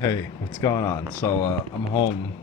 Hey, what's going on? I'm home.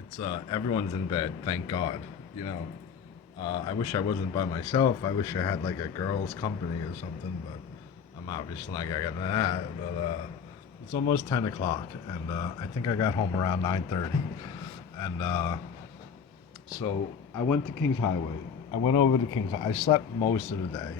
It's everyone's in bed, thank God. You know, I wish I wasn't by myself. I wish I had like a girl's company or something, but I'm obviously not gonna get that. But it's almost 10 o'clock, and I think I got home around 9:30, and so I went to Kings Highway. I went over to Kings. I slept most of the day.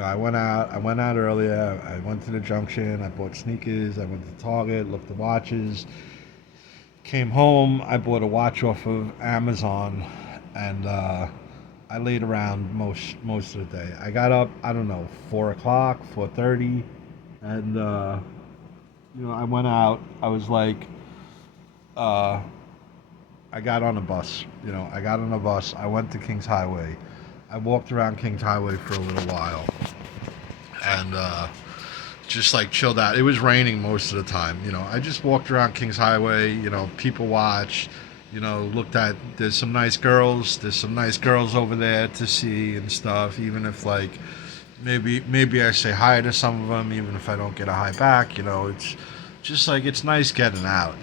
I went out. I went out earlier. I went to the junction. I bought sneakers. I went to Target, looked at watches. Came home. I bought a watch off of Amazon, and I laid around most of the day. I got up. I don't know, 4 o'clock, 4:30, and I went out. I was like, uh, I got on a bus. I got on a bus. I went to Kings Highway. I walked around Kings Highway for a little while, and just like chilled out. It was raining most of the time. I just walked around Kings Highway. People watched. Looked at. There's some nice girls. There's some nice girls over there to see and stuff. Even if like maybe I say hi to some of them, even if I don't get a hi back. It's just like it's nice getting out.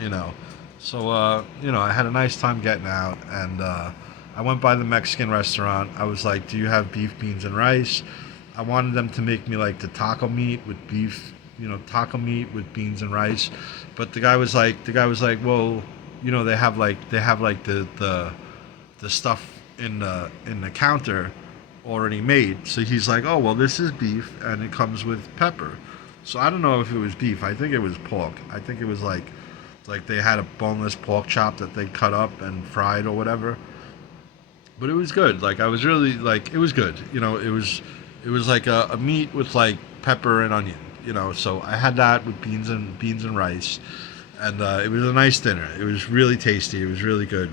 So I had a nice time getting out, and I went by the Mexican restaurant. I was like, "Do you have beef, beans, and rice?" I wanted them to make me like the taco meat with beef, taco meat with beans and rice. But the guy was like, "Well, they have like the stuff in the counter already made." So he's like, "Oh, well, this is beef and it comes with pepper." So I don't know if it was beef. I think it was pork. I think it was like they had a boneless pork chop that they cut up and fried or whatever. But it was good. Like I was really like it was good. It was like a meat with like pepper and onion. So I had that with beans and rice, and it was a nice dinner. It was really tasty. It was really good.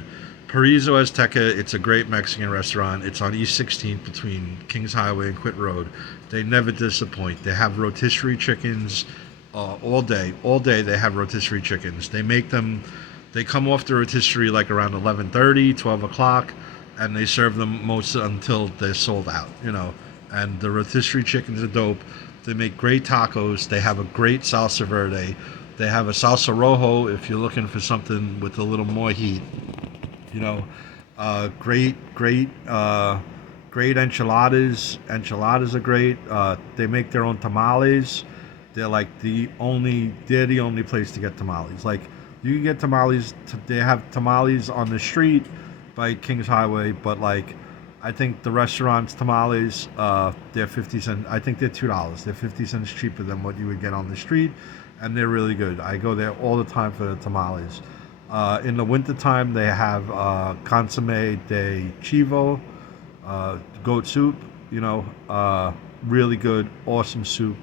Paraiso Azteca. It's a great Mexican restaurant. It's on East 16th between Kings Highway and Quit Road. They never disappoint. They have rotisserie chickens all day. All day they have rotisserie chickens. They make them. They come off the rotisserie like around 11:30, 12 o'clock, and they serve them most until they're sold out. And the rotisserie chickens are dope. They make great tacos. They have a great salsa verde. They have a salsa rojo if you're looking for something with a little more heat. You know, great enchiladas. Enchiladas are great. They make their own tamales. They're the only place to get tamales. Like you can get tamales. They have tamales on the street by Kings Highway, but like I think the restaurant's tamales, they're 50 cents. I think they're $2. They're 50 cents cheaper than what you would get on the street, and they're really good. I go there all the time for the tamales. In the wintertime, they have consomme de chivo, goat soup. Really good, awesome soup.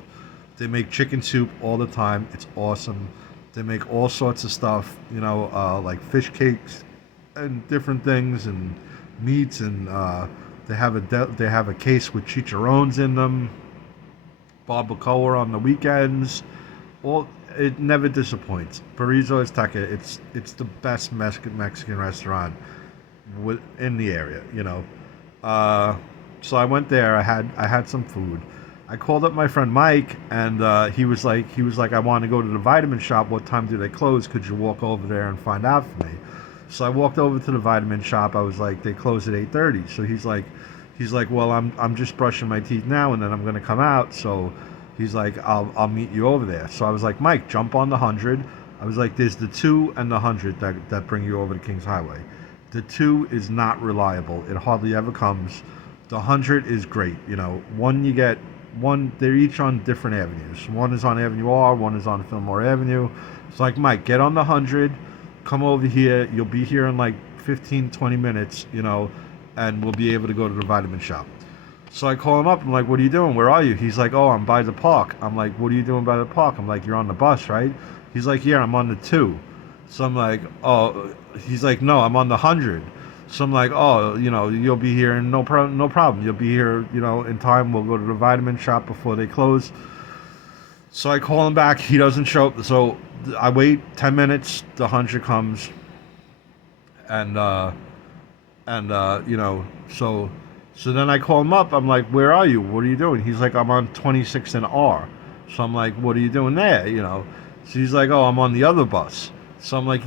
They make chicken soup all the time. It's awesome. They make all sorts of stuff. Like fish cakes and different things and meats, and they have a case with chicharrones in them, barbacoa on the weekends. All it never disappoints. Paraiso Azteca, it's the best Mexican restaurant in the area. Uh, so I went there. I had some food. I called up my friend Mike, and he was like, I want to go to the vitamin shop. What time do they close? Could you walk over there and find out for me? So I walked over to the vitamin shop. I was like, they close at 8:30. So he's like, well, I'm just brushing my teeth now, and then I'm gonna come out. So he's like, I'll meet you over there. So I was like, Mike, jump on the 100. I was like, there's the 2 and the 100 that bring you over to Kings Highway. The 2 is not reliable. It hardly ever comes. The 100 is great. One you get one. They're each on different avenues. One is on Avenue R. One is on Fillmore Avenue. It's like, Mike, get on the 100. Come over here. You'll be here in like 15, 20 minutes. And we'll be able to go to the vitamin shop. So I call him up. I'm like, what are you doing? Where are you? He's like, oh, I'm by the park. I'm like, what are you doing by the park? I'm like, you're on the bus, right? He's like, yeah, I'm on the 2. So I'm like, oh, he's like, no, I'm on the 100. So I'm like, oh, you'll be here and no problem. You'll be here, in time. We'll go to the vitamin shop before they close. So I call him back. He doesn't show up. So I wait 10 minutes. The 100 comes. And, so then I call him up. I'm like, where are you? What are you doing? He's like, I'm on 26 and R. So I'm like, what are you doing there? She's like, oh, I'm on the other bus. So I'm like,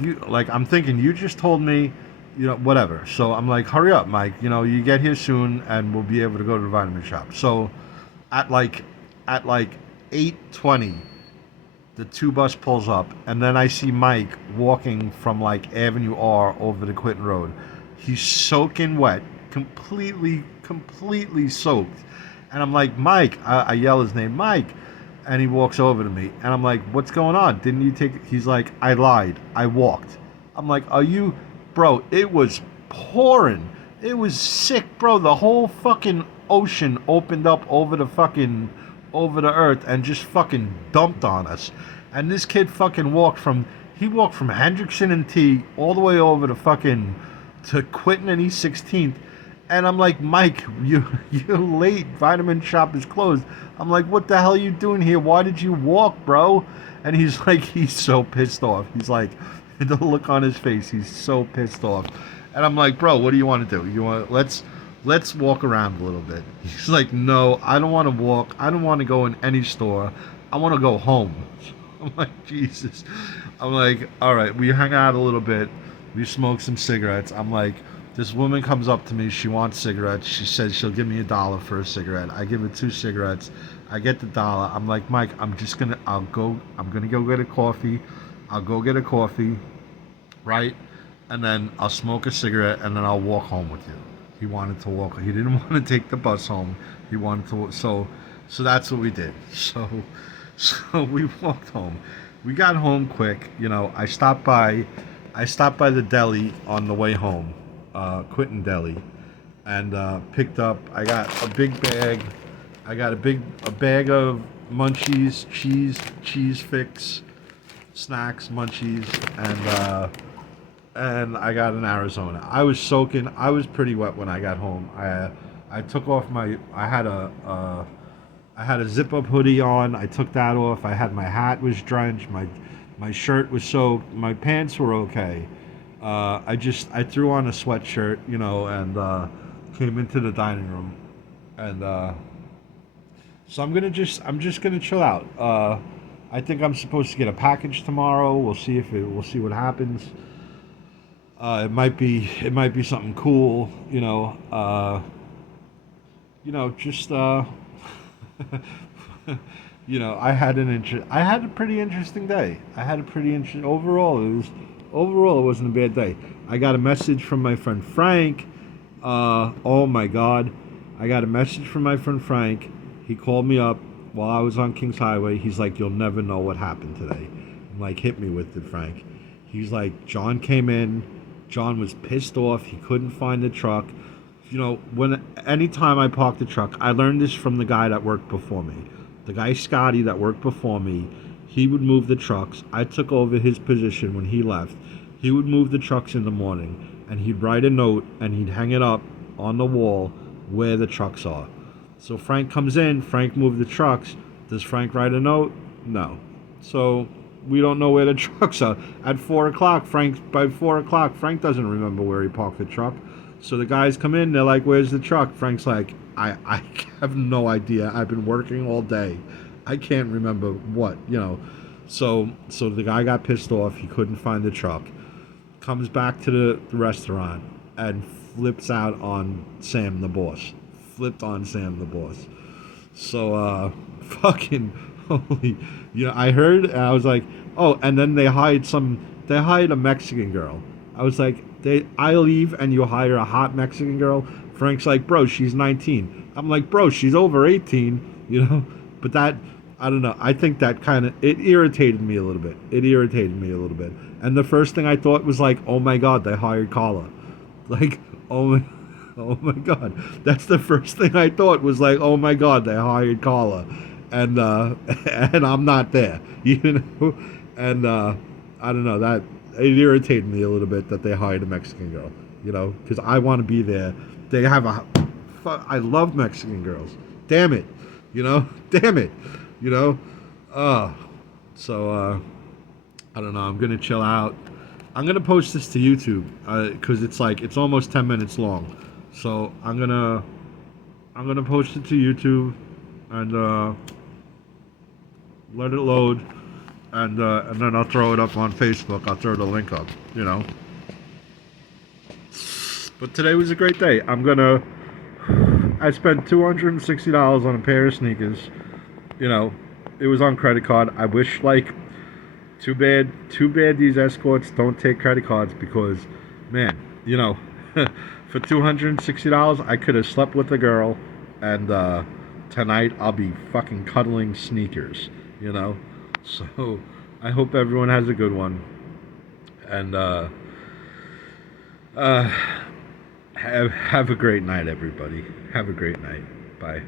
I'm thinking, you just told me, whatever. So I'm like, hurry up, Mike. You get here soon, and we'll be able to go to the vitamin shop. So at like, at like 8:20, the two bus pulls up, and then I see Mike walking from like Avenue R over to Quinton Road. He's soaking wet, completely soaked. And I'm like, Mike, I yell his name, Mike. And he walks over to me, and I'm like, what's going on? Didn't you take? He's like, I lied. I walked. I'm like, are you, bro? It was pouring. It was sick, bro. The whole fucking ocean opened up over the earth and just fucking dumped on us. And this kid fucking walked from Hendrickson and T all the way over to Quinton and East 16th. And I'm like, Mike, you're late. Vitamin shop is closed. I'm like, what the hell are you doing here? Why did you walk, bro? And he's like, he's so pissed off. He's like, the look on his face, he's so pissed off. And I'm like, bro, what do you want to do? Let's walk around a little bit. He's like, no, I don't want to walk. I don't want to go in any store. I want to go home. I'm like, Jesus. I'm like, all right, we hang out a little bit. We smoke some cigarettes. I'm like, this woman comes up to me. She wants cigarettes. She says she'll give me $1 for a cigarette. I give her 2 cigarettes. I get the dollar. I'm like, Mike, I'm gonna go get a coffee. I'll go get a coffee, right? And then I'll smoke a cigarette, and then I'll walk home with you. He wanted to walk. He didn't want to take the bus home. He wanted to. So that's what we did. So we walked home. We got home quick. I stopped by the deli on the way home, Quinton Deli, and picked up. I got a big bag. I got a bag of munchies, cheese fix, snacks, munchies, and I got an Arizona. I was soaking. I was pretty wet when I got home. I took off my. I had a zip up hoodie on. I took that off. My hat was drenched. My shirt was soaked. My pants were okay. I threw on a sweatshirt, and came into the dining room, and so I'm just gonna chill out. I think I'm supposed to get a package tomorrow. We'll see what happens. It might be something cool, just I had a pretty interesting day. I had a pretty interesting overall it wasn't a bad day. I got a message from my friend Frank. Oh my God, I got a message from my friend Frank. He called me up while I was on Kings Highway. He's like, you'll never know what happened today. I'm like, hit me with it, Frank. He's like, John came in. John was pissed off. He couldn't find the truck. Anytime I parked the truck, I learned this from the guy that worked before me. The guy Scotty that worked before me, he would move the trucks. I took over his position when he left. He would move the trucks in the morning, and he'd write a note, and he'd hang it up on the wall where the trucks are. So Frank comes in, Frank moved the trucks. Does Frank write a note? No. So we don't know where the trucks are. By 4 o'clock, Frank doesn't remember where he parked the truck. So the guys come in, they're like, where's the truck? Frank's like, I have no idea. I've been working all day. I can't remember what. So the guy got pissed off. He couldn't find the truck. Comes back to the restaurant and flips out on Sam the boss. Flipped on Sam the boss. So, fucking holy, I heard, and I was like, oh, and then they hired a Mexican girl. I was like, I leave and you hire a hot Mexican girl? Frank's like, bro, she's 19. I'm like, bro, she's over 18, but that, I don't know. I think that it irritated me a little bit. And the first thing I thought was like, oh my God, they hired Carla. Like, oh my God. That's the first thing I thought was like, oh my God, they hired Carla. And, and I'm not there, and, I don't know, that it irritated me a little bit that they hired a Mexican girl, because I want to be there. They have I love Mexican girls. Damn it, damn it, so, I don't know, I'm going to chill out. I'm going to post this to YouTube, because it's almost 10 minutes long. So I'm going to post it to YouTube and, let it load. and then I'll throw it up on Facebook. I'll throw the link up. But today was a great day. I spent $260 on a pair of sneakers. You know, it was on credit card. I wish too bad these escorts don't take credit cards because, man, for $260 I could have slept with a girl, and tonight I'll be fucking cuddling sneakers. You know, so I hope everyone has a good one, and uh, have a great night, everybody. Have a great night. Bye.